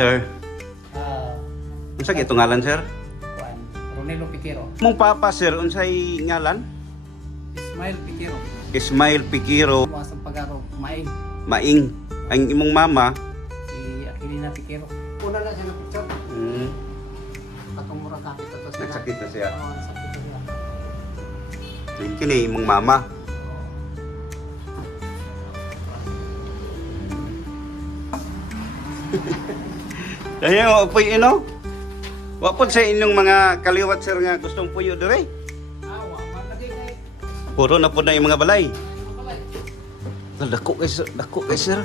sir. Ah, Unsa kay ngalan, sir? kuan, Ronelo Piquero. Mong papa, sir, unsay ngalan? Ismael Piquero. Ismail Piquiro Tumasang pagaro, maing. Maing. Ang imong mama, Si Aquilina Piquero. Una na siya ng picture. mm, Katong mura kapit ito sila. nagsakit na siya. Oo, nagsakit na siya. Yun kini imong mama. Dahil wa po ino. Wa po sa inyong mga kaliwat sir nga gustong puyo dire. Puro na po na yung mga balay. Dako kay sir, dako kay sir.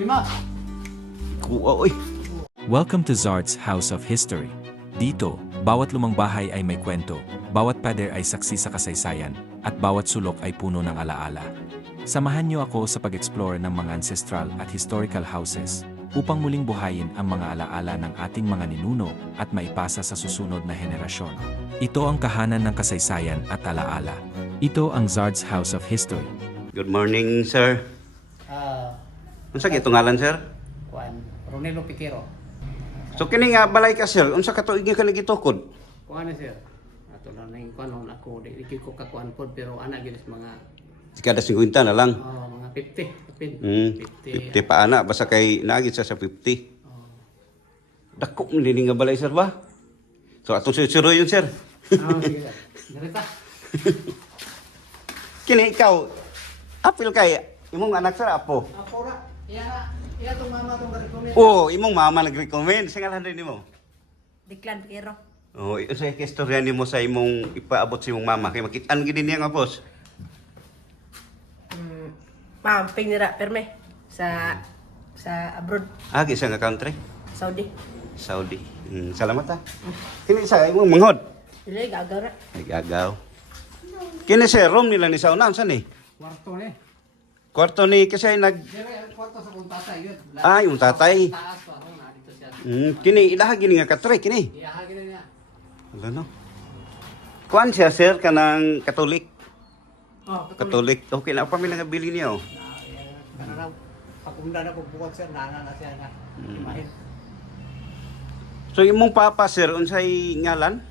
Lima. kuwa oy. Welcome to Zard's House of History. Dito, bawat lumang bahay ay may kwento, bawat pader ay saksi sa kasaysayan, at bawat sulok ay puno ng alaala. Samahan niyo ako sa pag-explore ng mga ancestral at historical houses upang muling buhayin ang mga alaala ng ating mga ninuno at maipasa sa susunod na henerasyon. Ito ang kahanan ng kasaysayan at alaala. Ito ang Zard's House of History. Good morning, sir. Ah, Unsa kay ngalan, sir? kuan, Ronelo Piquero. So kini nga balay ka, sir. Unsa ka tuig nga ka nagitukod? Kuan sir. Ato lang ning kuan ako di ko kakuan pod pero ana ginis mga Kada 50 na lang. oh, mga 50, kapin. Hmm, 50. 50 pa ana basta kay naagit sa sa 50. Oh. Dako din nga balay sir ba? So atong susuro yun sir. Ah, sige. Direta. Kini ikaw apil kay imong anak sir apo. Ako ra. Iya na. Iya tong mama tong rekomend. Oh, imong mama nag-recommend sa ngalan din nimo. Declan Piero. Oh, yun sa istorya nimo sa imong ipaabot sa imong mama kay makit-an gid niya nga boss. Mm, Mamping nira perme sa sa abroad, Agi sa nga country, Saudi. Saudi. Hmm, salamat ha. Kini sa imong manghod. Dili gagaw na. Nagagaw. Kini sir, room nila ni sa unan sa ni. Kwarto ni. Kwarto ni kasi nag Dire ang kwarto sa kong tatay yun. Ah, yung tatay. Taas pa ako na dito siya. Mm, kini ilaha gini nga katre kini. Iyahagi na niya. Wala no. Kuan siya sir kanang Katolik. Oh, Katolik. Okay na pa nga bili niya oh. Pakunda na pagbukat sir, nana na siya na. Imahin. So imong papa sir unsay ngalan?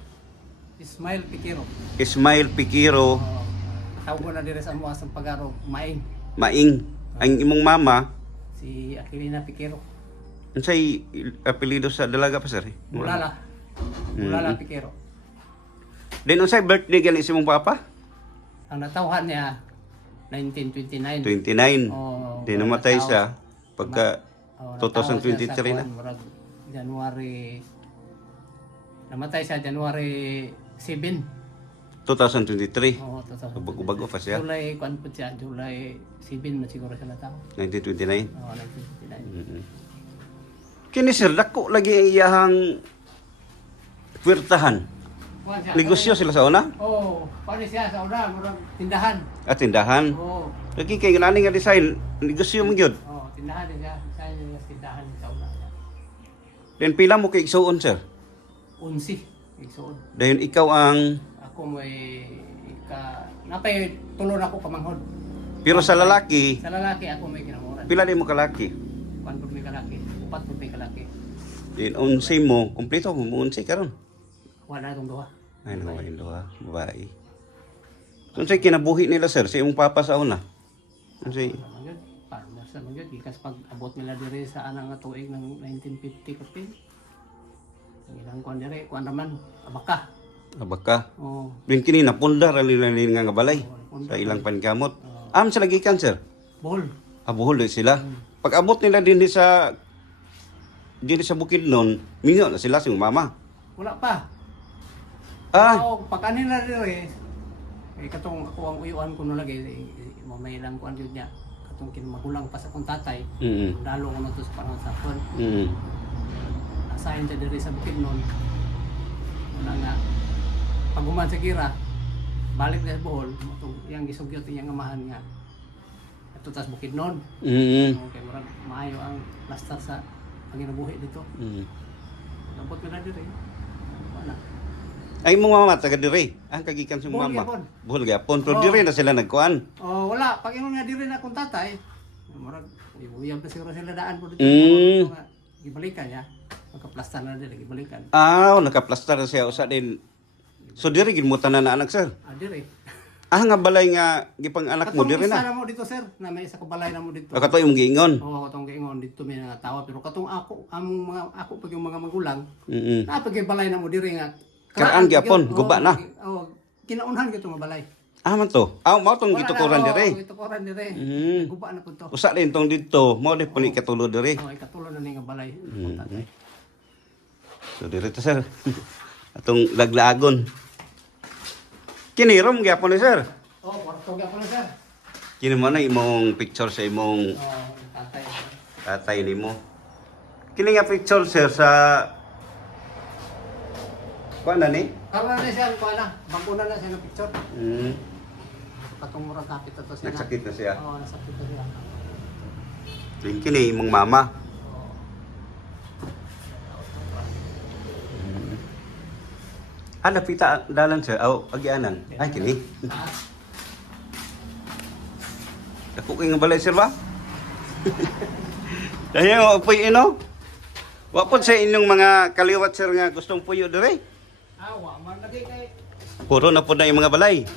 Ismael Piquero. Ismail Piquiro Oh, tawag ko na dire sa mga sa pagaro, maing. Maing. Ang imong mama Si Aquilina Piquero. unsay apelyido sa dalaga pa sir? Mulala. Mm. Mulala Piquero. Then unsay birthday gani sa imong papa? Ang natawhan niya, 1929. 29. Oh, Di namatay siya pagka Oh, 2023 na. murag January Namatay siya January 7. 2023. Oo, totoo. Bago-bago pa siya. July, kuan po siya, July 7 na siguro siya nataw. 1929. Oo, 1959. Mm-mm. Kini sir, dako lagi ang iyahang kwirtahan. Negosyo sila sa una? Oo, oh, kuan siya sa una, murag tindahan. At tindahan. Oo. Lagi kay ganani nga design, negosyo mo gyud. Oo, tindahan din siya. Sa yung tindahan sa una. Then pila mo kay igsuon sir? Unsi, igsuon. Dayon ikaw ang Ako may ka napay tulon ako kamanghod. pero sa lalaki, Sa lalaki ako may kinamuran. pila din mo kalaki? Kuan pud may kalaki, upat pud may kalaki. Then unsi mo, kumpleto mo unsi karon. Wala itong duha. Ay no, ay duha, babae. So unsay kinabuhi nila sir sa imong papa sa una? Unsay Naman yun. Farmers naman yun. Ikas pag abot nila dire sa anang nga tuig ng 1950 kapin. Ang ilang kuan dire, kuan naman, abaka. abaka? Oo. Din kini napundar ang nila nga nga balay sa ilang pankamot. Am sa lagi sir. Bol. Abuhol din sila. Pag abot nila din di sa din sa bukid noon, mingo na sila sa mama. Wala pa. Ah, Oo, pag ano na dire, eh, katong ako ang uyuan ko no lagi, eh, mamay lang kuan yun niya. Katong kinamagulang pa sa kong tatay. mm Dalo ko na to sa panahon sa kuan. mm Asahin siya dire sa bukid noon. Una nga, pag human sa gira, balik na sa Bohol, itong yang gisugyot iyang amahan nga. Ito tas bukid noon. mm Okay, murag maayo ang lastar sa panginabuhi dito. mm Labot na dire. Wala. Ay mo mama taga dire. Ang kagikan sa Buhol mama. gyapon. Buhol gyapon. Pero Oo. dire na sila nagkuan. Oh, wala. Pag ingon nga dire na akong tatay, murag uyab na siguro sila daan po dito. Mm. Mga Gibalikan ya. Magkaplastar na dili gibalikan. Ah, nakaplastar na siya usa din. So diri gid mo tanan na anak sir. Ah, diri. Ah nga balay nga gipang anak mo diri isa na. na mo dito sir, na may isa ka balay na mo dito. Ako to imong giingon. Oo, katong giingon dito may natawa pero katong ako among mga ako pag yung mga magulang, Mm. na pag balay na mo diri nga. Karaan gyapon, Oo, guba na. Oo, kinaunhan gyud nga balay. Ah man to. Ah mao tong gitukuran Oo, diri. Gitukuran diri. Mm. Guba na pud to. Usa din tong dito, mo di puni katulo diri. Oo, ikatulo na ni nga balay. Mm. So diri to sir. Atong laglagon. Kinirom gyapon ni sir. Oh, kwarto gyapon na sir. Kini mo na imong picture sa imong Oo, tatay. tatay nimo. Kini nga picture sir sa Kuan na ni? Karon na siya ko na, bangko na na siya ng picture. Mm. Katong murang kapit to siya. Nagsakit na siya. Oo, nasakit na siya. Kini kini imong mama. Ah, napita dalan sir. Aw, agianan. Ay kini. Ah, Ako kay nga balay sir ba? Dahil mo puy ino. Wa pod sa inyong mga kaliwat sir nga gustong puyo dire. Awa man lagi kay Puro na pod na yung mga balay.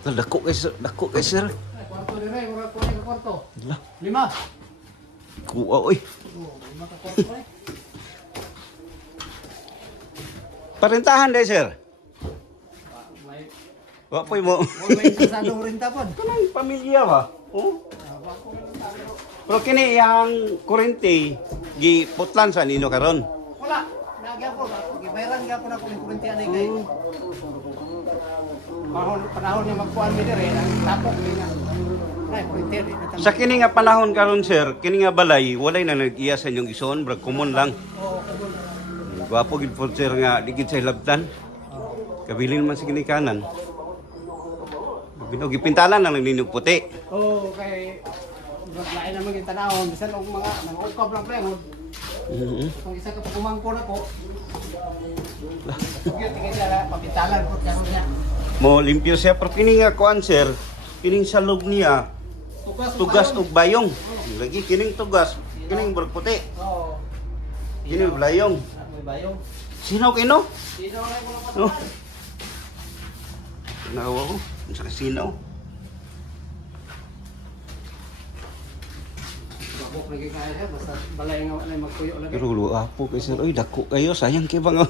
mga Dako kay sir, dako kay sir. Kwarto ni Ray, ko ni ka kwarto. Lima. kuwa oy. Lima ka kwarto Ray. Parentahan day sir. Ah, Wa poy mo. Wala may kasadong rin tapon. Kanang pamilya ba? Oh. Ah, wa. Pero kini yang kurente gi putlan sa nino karon. Wala. Nagyapon ako. Gibayaran gyapon ako ng kurente ani kay. Panahon panahon ni magkuan mi dire nang tapok ni nga. Na Sa kini nga panahon karon sir, kini nga balay walay na nag-iya sa inyong ison, brag common lang. Kumul. Gwapo gid po sir nga digid sa hilabtan. Kabilin man sa kini kanan. Binog gipintalan lang ninog puti. Oo, kay lain naman yung tanahon. Bisan og mga nangukab lang pre. Mhm. Kung isa ka pagumangko na ko. Sige, tingin niya, pabitalan ko karon niya. Mo limpyo siya pero kini nga kuan sir, kining salog niya Tugas, tugas og bayong. Lagi kining tugas, kining brag puti. Oo. Kining bayong. Bayong. Sino kino? Sino na patalan? Nawa ko. Sa sinaw. Babok lagi kaya siya, basta balay nga wala magkuyo lagi. Pero luapo kay sir, oy dako kayo, sayang kay bang.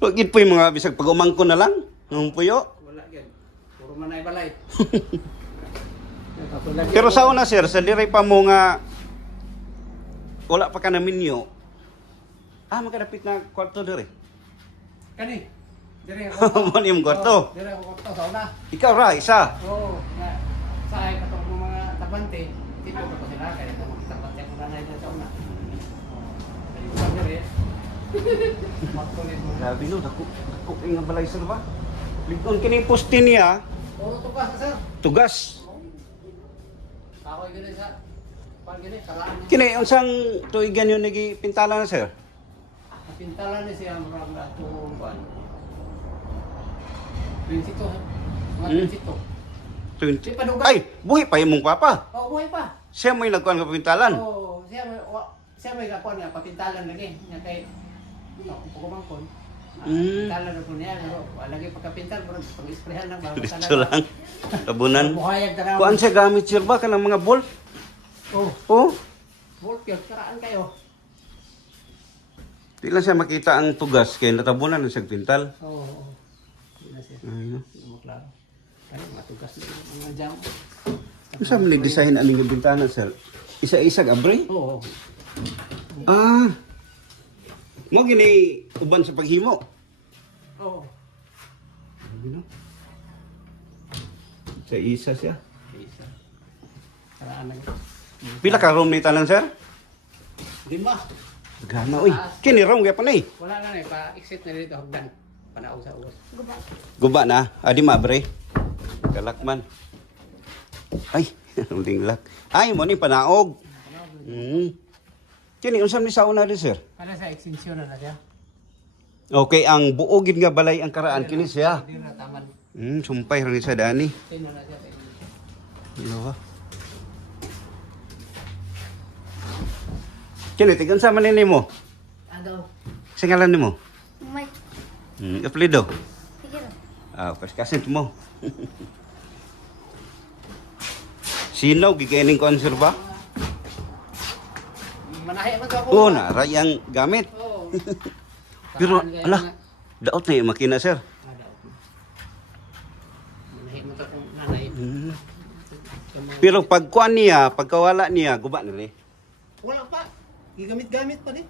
Wagit po yung mga bisag pag-umangko na lang. Nung puyo. Wala gyud. Puro manay balay. Pero sa una sir, sa dire pa mo nga wala pa ka na minyo. Ah, makadapit na kwarto dire. Kani. Dire ako. Mo ni kwarto. Oo, Dire ako kwarto sa una. Ikaw ra isa. Oo. nga. Sa ay katong mga tabante, tipo ko sila kaya itong tabante ako nanay na sa una. Ayun sa dire. Kwarto ni mo. Grabe no, dako dako kay nga balay sir ba? Ligon kini poste niya, Puro tugas sir. tugas. Ako gini sa pag gini kalaan. Kini unsang tuigan yun nagi pintala na sir? Pintalan ni siya marang na tuong ban. Prinsito. Mga Hmm. prinsito. 20. Pa dugan. Ay, buhi pa imong papa. Oh, buhay pa. Siya may nagkuhan ka pintalan. Oh, siya siya may kakuan nga papintalan lagi. Nya kay no, pagkumangkon. Mm. Pintalan na po niya, pero wala lagi pagkapintal, pero pag-isprehan lang Diretso lang. Tabunan. Buhayag tanaw. Kuan siya gamit sir ba kanang mga ball? Oh, Oh, bulk yun, karaan kayo. di lang siya makita ang tugas kay natabunan na siya pintal. Oo. Oh, Hindi na siya. Ay, no. Hindi mo klaro. Kaya matugas na mga jam. Ano sa man design aning nga bintana sir? Isa-isa abre? Oo. Ah. Mo gini uban sa paghimo. Oo. Ano? Sa isa siya. Isa. Karaan na Pila ka room ni tanan sir? Lima. Gana oy. Kini room gyapon eh. Wala na eh, pa-exit na dito hagdan. Panaog sa uwas. Guba na. Adi mabre. Galakman. Ay, uling lak. Ay, mo ni panaog. Hmm. Kini unsa ni sao na rin sir? Para sa extension na siya. Okay, ang buogid nga balay ang karaan kini siya. Hmm, sumpay rin sa dani. Ilawa. Kini tigan sa manin nimo? Agaw. Sa ngalan nimo? May. Hmm, apelido. Siguro. Ah, kasin mo. Sinaw giganing konserba? Oo, na rayang gamit. Oo. Pero ala, nga? daot na yung makina sir. Hmm. Pero pag kuan niya, pagkawala niya, guba na rin. Wala pa. Gigamit-gamit pa din.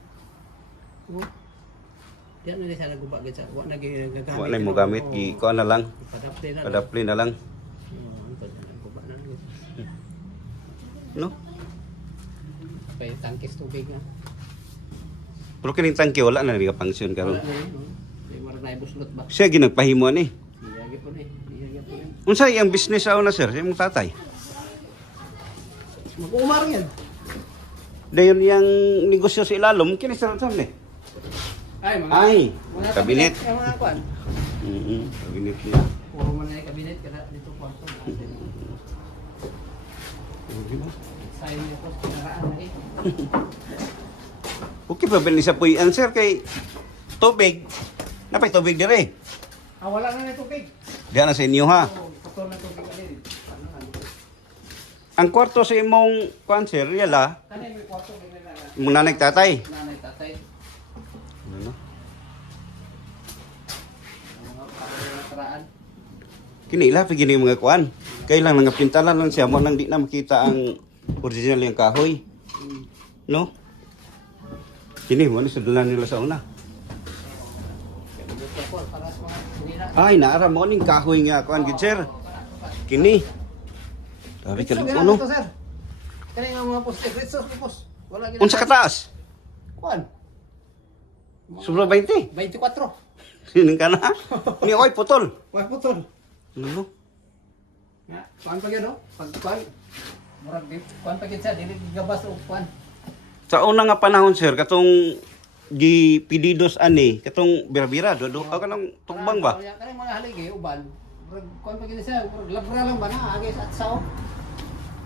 Diyan na rin sana guba sa wa na ginagamit. Wala mo gamit, gi kuan na lang, na. padapli na lang. Oo, ano pa na na. No? Kaya tangkis tubig nga. Pero kining tangke wala na rin pangsyon karon. na? Kaya mara na ibuslot ba? Siya ginagpahimo ni. Iyagi po na eh. Iyagi po na. Unsa iyang business sa una sir, imong tatay? Mag-umar yan. Dayon yang negosyo sa ilalom, kini sir sa ni. Ay, mga... Ay, mga kabinet. Ay, mga kwan. Mm kabinet niya. Puro man na kabinet. Kaya dito kwarto. Sayang niyo po. Pinaraan na eh. Okay pa ba ni sa puyan sir kay tubig. Napay tubig dire. Ah, wala na na tubig. Diyan na sa inyo ha. Oo, putol na tubig alin. Ano nga? Ang kwarto sa imong kuan sir, yala, Kanay may kwarto. May nila. imong nanay tatay. Nanay, tatay. Ano? Kini ila pigi ni mga kuan. Kailang nga pintalan lang siya mo nang di na makita ang original yung kahoy. No? Kini mo ni sudulan nila sa una. Ay, naara mo ning kahoy nga kuan gid sir. Kini. Sabi ka lang uno. Kanay nga mga poste. Ritso, post. Wala ginagawa. Unsa kataas? Kuan. Sobra 20. 24. Sining ka na. Ni oy putol. Wala putol. Ano? Nga, kuan pa gyud oh. Pag kuan. Murag di kuan pa siya dili gabas og kuan. Sa una nga panahon sir, katong gi pididos ani, katong bira-bira do do ka nang tugbang ba? Kanay mga haligi uban. Murag kuan pa siya, murag labra lang ba na agi sa atsaw.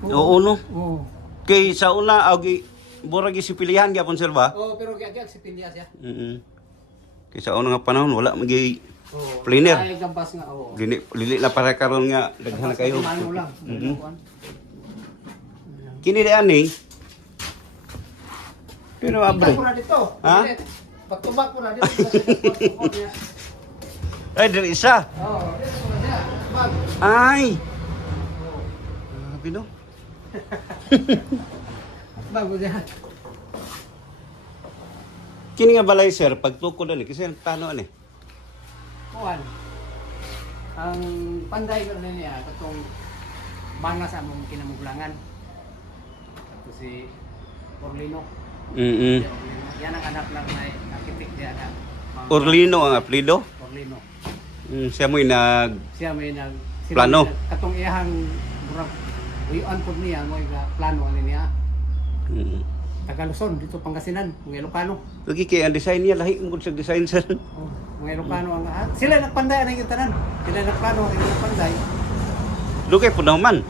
Oo no. Oo. Kay sa una og gi burag gi si pilihan gyapon sir ba? Oh, pero gyud si Pilia siya. Mm. Kay sa una nga panahon wala magi Oo. Planer. Ay gabas nga oo. dili lili na para karon nga daghan kayo. Mano lang. Kini di ani. Pero abre. Dito. Ha? Pagtubak ko na dito. Pagtubak niya. Ay diri isa. Oo, dito siya. Bag. Ay. Grabe no. Bago siya. Kini nga balay sir pagtukod ani kasi tano ani. Kuan. Ang panday ko na niya katong banga sa among kinamuglangan. Si Orlino. Mm. Yan ang anak lang na architect niya na. Orlino ang apelyido. Orlino. Mm, siya mo'y nag Siya may nag sila Plano. may nag- katong iyahang murag uyuan pod niya mo plano ani niya. mm. Taga Luzon dito Pangasinan, mga Ilocano. Lagi kay ang design niya lahi ang sa design sir. Oh, mga Ilocano ang ah, sila nagpanday ang yung tanan. Sila nagplano ang yung panday. Lugay po naman.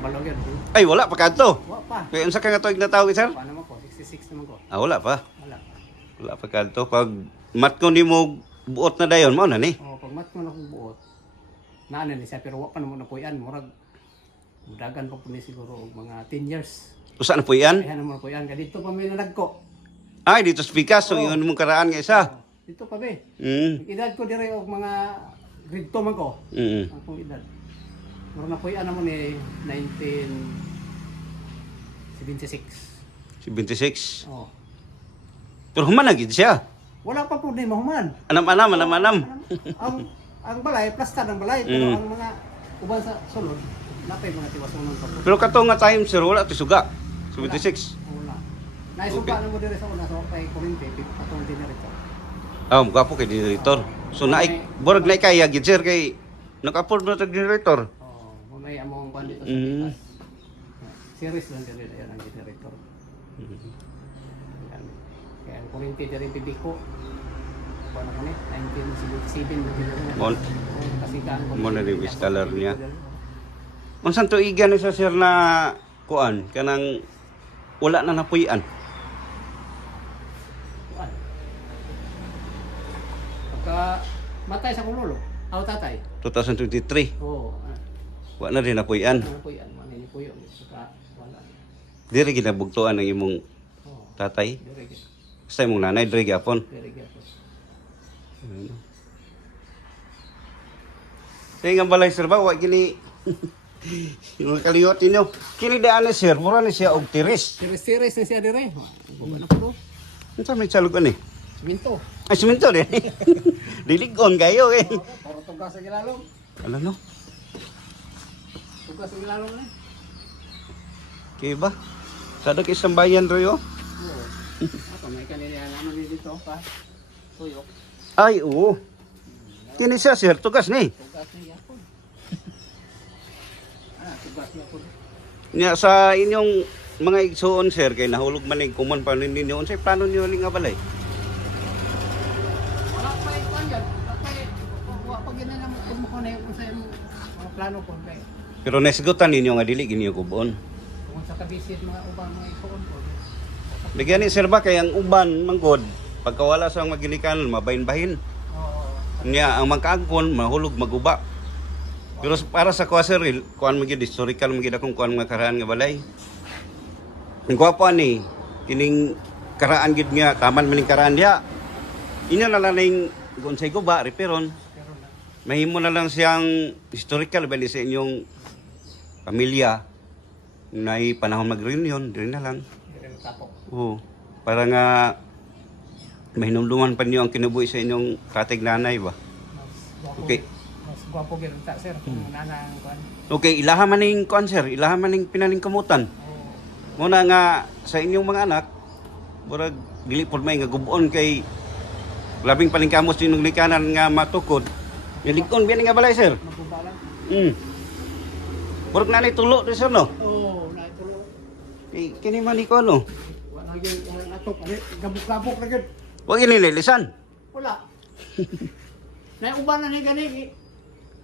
Aw, ko kabalo yun. Ay wala pa kadto. Wa pa. Kaya unsa ka nga tuig na tawag sir? Pa naman ko, 66 naman ko. Ah wala pa. Wala. Wala pa kadto pag mat ko nimo buot na dayon mo na ni. Oh, pag mat mo na kong buot. Naanan ni siya pero wa pa naman na puyan. Murag dagan pa po ni siguro mga 10 years. Usa na po yan? Kaya naman puyan. Kadito pa may nalagko. Ay dito sa Picasso Oo. yung mong karaan nga isa. Oh, dito pa be. Mm. Edad ko dire og mga grade 2 man ko. Mm. Akong edad. Mura na puyan naman ni 1976. Si 26. Oh. Pero human na gid siya. Wala pa po ni mahuman. Anam-anam, anam-anam. ang ang balay, plasta ng balay, pero Mm. ang mga uban sa sulod, napay mga tiwasunon pa po. Pero kato nga time sir wala ti suga. Si 26. Wala. Naisuga Okay. na mo dire sa una, so kay kurinti, patong din rito. Ah, mukha po kay director. So naik borag na kaya gid sir kay nag-afford na tag director may among kwan dito sa mm-hmm. mm. Pitas. Series lang din nila yan ang generator. Mm. Yan. Kaya ang kurinti diri bibiko. Kuan na kami, 1977 na dito. Mon. Kasi kaan ko. Mon na niya. Unsan to igan ni sa sir na kuan kanang wala na napuyan. Kuan. Pagka matay sa kululo, aw tatay. 2023. Oo. Oh. Wa na rin ako yan. Ano po yan? Manin po yun. Saka wala. Diri ginabugtuan ng imong tatay. Basta imong nanay diri gyapon. Very good. Kaya nga balay sir ba, wa gini yung kaliyot ninyo. Kini daan ni sir, mura ni siya og tiris. Series-series na siya dire. Buka na po. Ano sa may salog ani? Siminto. Ay, siminto din. Diligon kayo eh. Puro tugas sa gilalong. Ano no? Kaya ba? Kay isang bayan royo. Oo. Ako may kanina naman dito pa. Tuyok. Ay, oo. Kini siya sir, tugas ni. Tugas na yapon. Ah, tugas na po. Nya sa inyong mga igsuon sir kay nahulog man ning kumon pa ninyo unsay plano niyo ning abalay? Wala pa yung kwan yan. Wala pa gina na mo kung na yung mga plano ko. Kaya Pero nasigutan ninyo nga dili gini kubon. kung sa kabisit mga ubang mga ikoon ko. Bigyan ni sir ba kay ang uban manggod pagkawala sa mga ginikanan mabahin-bahin. Oo. Nya ang magkaagkon mahulog maguba. Pero para sa kuha sir, kuan mo gyud historical mo gyud akong kuan mga karaan nga balay. Ang gwapo ani kining karaan gid nga taman maning karaan diha. Inya na lang ning unsay guba reperon. Mahimo na lang siyang historical ba sa inyong pamilya na panahon mag-reunion, din na lang. Oo. Para nga mahinumduman pa niyo ang kinubuhi sa inyong katig nanay ba? Okay. Mas gwapo gid ta sir kung nana ang kwan. Okay, ilaha man ning cancer, ilaha man ning pinaning kamutan. Muna nga sa inyong mga anak, murag dili pod may nga gubon kay labing palingkamos inyong likanan nga matukod. Nilikon biyan nga balay sir. Magbubalan. Hmm. Murag nanay tulo di sir no. Oo, naitulo. Eh, kini man iko ano. Wala yun, wala natok. Ano, Gabok-gabok na yun. Huwag inililisan. Wala. Naiuban na ni gani. eh.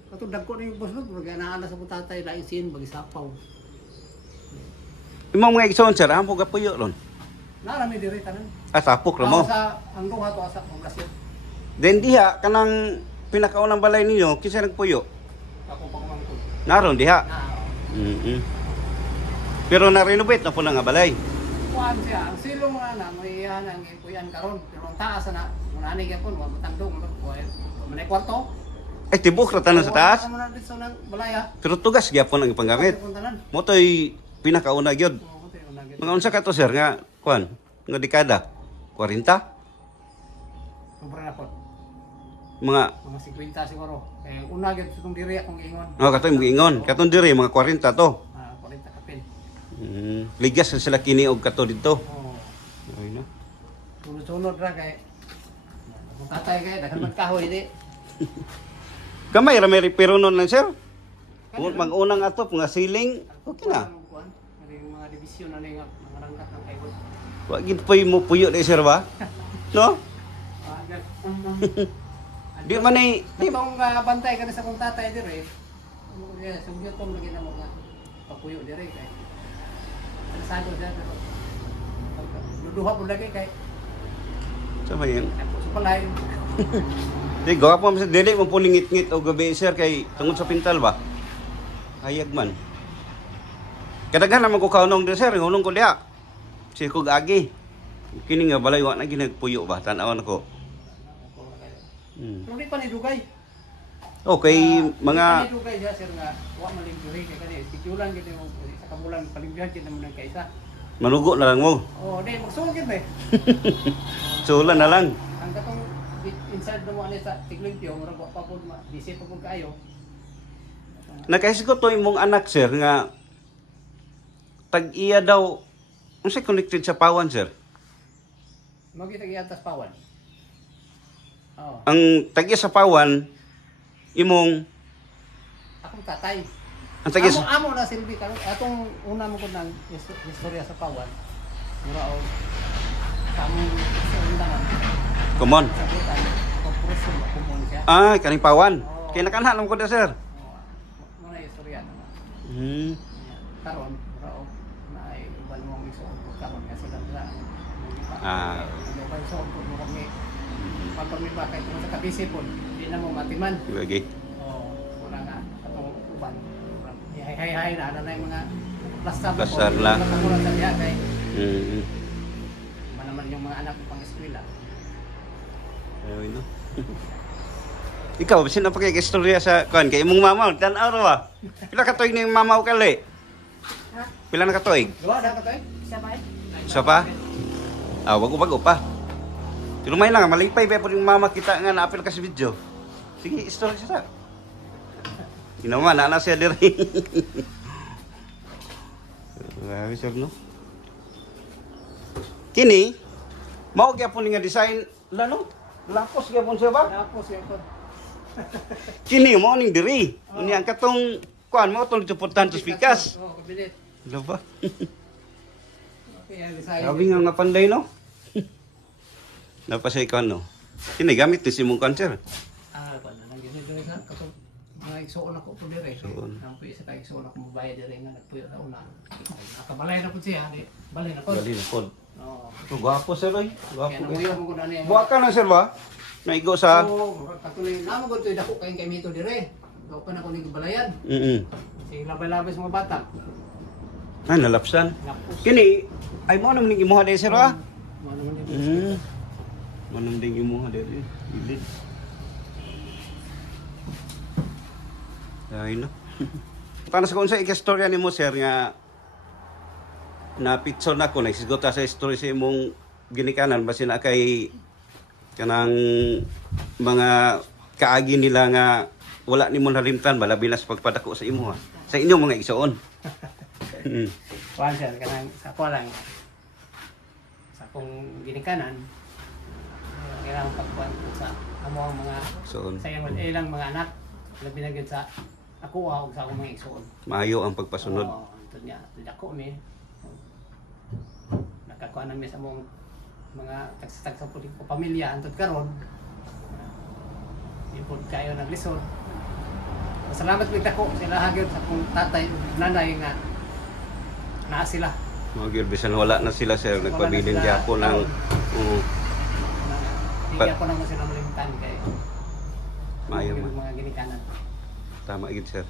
Kato dagko na yung buslot. Wala naana sa putatay. Lain sin, bagisapaw. Imong mga igsoon sir, amo gapuyo ron. Narami diri tanan. Ah, tapok ra mo. sa hanggang hato asa poblasyon. Then diha kanang pinakaunang balay ninyo kinsa nagpuyo? Ako pa kumangkod. Naron diha. Na, mm Pero na-renovate na po nga balay. kuhan siya. Ang silong nga na, may iyan ang ikuyan karon. Pero ang taas na, muna ni yapon, wala matandong. Manay kwarto. Ay tibok ra tanan sa taas. Wala mo na dito ng balaya. Pero tugas gyapon ang ipanggamit. Mo toy pinakauna gyud. Mga unsa ka to sir nga kuan? Nga dekada 40? Sobra na po. Mga Mga 50 siguro. Kaya una gid sa itong diri akong ingon. oh katoy mga ingon. Katon diri mga 40 to. Ah, 40 kapin. Mm, ligas na sila kini og kato dito. Oo. Ay na. Sunod-sunod ra kay kung tatay kay daghan man kahoy di. Gamay ra may repero nun lang sir. Un- Mag-unang atop nga ceiling, okay na. Mga division ano yung mga rangkat ng kaibot. Wa gid pa mo puyo di sir ba? No? Di man ay Di ba kung uh, bantay ka sa kung tatay dire? Ko diya, sugyot tong lagi na mo nga papuyo dire kay. Sado pero Duduha po lagi kay sa yan? ako sa palay. Di gawa man sa dili mo pulingit-ngit o gabi sir kay tungod sa pintal ba? Hayag man. Kadaghan naman ko kaunong di sir, hulong ko diha. Si kog agi. Kini nga balay wa na ginagpuyo ba? Tan-awan ako. Hmm. Pero di pa ni dugay. Okay, Ah, mga di pa ni dugay diya sir nga wa malimbuhi kay kani tikulan gid mo sa kabulan palimbuhan gid mo ng kaisa. manugo na lang mo. Oh, di magsugid ba? Sulan na lang. Ang katong inside na mo ani sa tiglimpyo, murag wa pa ma busy pa pud kaayo. Nakaisip ko to imong anak sir nga tag-iya daw unsay connected sa pawan sir? Magita giatas pawan. Oh, Ang tag-iya sa pawan imong akong tatay. ang Amo sa amo na silbi karon. Atong una mo ko his- istorya sa pawan. Mura og kamo sa undangan. Kumon. Sa butan, korporasyon ba kumon siya. Ay, kaning pawan. Kaya nakanha lang ko da sir. Oh, muna istorya na. Hmm. Karon mura og naay uban mo ang isuot karon sila dira. Ah. Ba isuot mo kami? pag may bakit kung sa kabisi po, hindi na mo matiman. Lagi. Oo, wala atong uban. Hay hay hay na ano na yung mga plastar na Plastar po. na. Nakakulat sa diya kay Mm. manaman yung mga anak ko pang eskwela. Ayun, no? Ikaw, bisin na pakikistorya sa kuan kay imong mama, tan-aw ra ba? Pila ka tuig ni mama o kali? Ha? Pila na ka tuig? Gawa na ka to eh. Isa ba eh? Isa pa? Ah, wag bago pa. Tulumay lang, malipay pa po yung mama kita nga naapil ka sa video. Sige, istorya siya. Ginawa, naana siya diri. Grabe sir, no? Kini, mao gyapon nga design lalo. Lapos gyapon siya ba? Tapos yung ko. Kini mo ning diri. Unya ang katong kuan mo tong suportan sa pikas. Oo, kabinet. Ano ba? Okay. Sabi nga nga panday no. Napasay ka no. Kini gamit ni simong cancer. Ah, pa na lang ganito rin sa katong mga igsoon ako po dire. Igsoon. Ang puyo sa kay igsoon ako mobile dire nga nagpuyo na una. Nakabalay na po siya, di. Balay na po. Gali na pod. Oo. So gwapo sir oy. Gwapo kayo. ko. Buwa ka na sir ba? Naigo sa Oo, katuloy na mo gud dako kay kay mito dire. Daw pa na ko ni balayan. Mm. Sige labay-labay sa mga bata. Ay nalapsan. Kini ay mo nang ning imuha dai sir ba? Ano? Mm. Manang ding imuha dai. Ilit. Ay no. Paano sa kung sa ikastorya ni mo sir nga na pitson ako nagsisigot ka sa story sa imong ginikanan basi na kay kanang mga kaagi nila nga wala ni mo nalimtan bala bilas pagpadako sa imo ha. Sa inyo mga igsoon. Mm. Kuan siya kanang sa ko lang. Sa kong ginikanan. Ang ilang pagkuan ko sa amo ang mga Igsoon. sa iyang ilang mga anak. Labi na gyud sa ako ah, ug sa akong mga igsoon. Maayo ang pagpasunod. Oo, ito niya. Ito ako mi. Nakakuha namin sa mong mga tagsatag sa puling ko pamilya antod karon. Ipod kayo ng lisod. Salamat mi tako sila hagyod sa kong tatay ug nanay nga naa sila. Mga gyud bisan wala na sila sir Wala na nagpabiling sila. gyapon ng Oo. Pa- ako naman sila malimtan kay Maayo mga, man. mga ginikanan. Tama gid sir.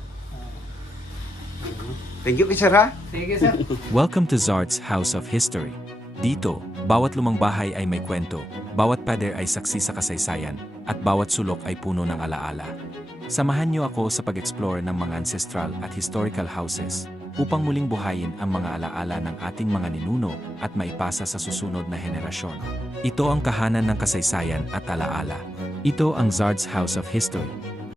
Thank you sir ha. sige sir. Welcome to Zard's House of History. Dito, bawat lumang bahay ay may kwento, bawat pader ay saksi sa kasaysayan, at bawat sulok ay puno ng alaala. Samahan niyo ako sa pag-explore ng mga ancestral at historical houses upang muling buhayin ang mga alaala ng ating mga ninuno at maipasa sa susunod na henerasyon. Ito ang kahanan ng kasaysayan at alaala. Ito ang Zard's House of History.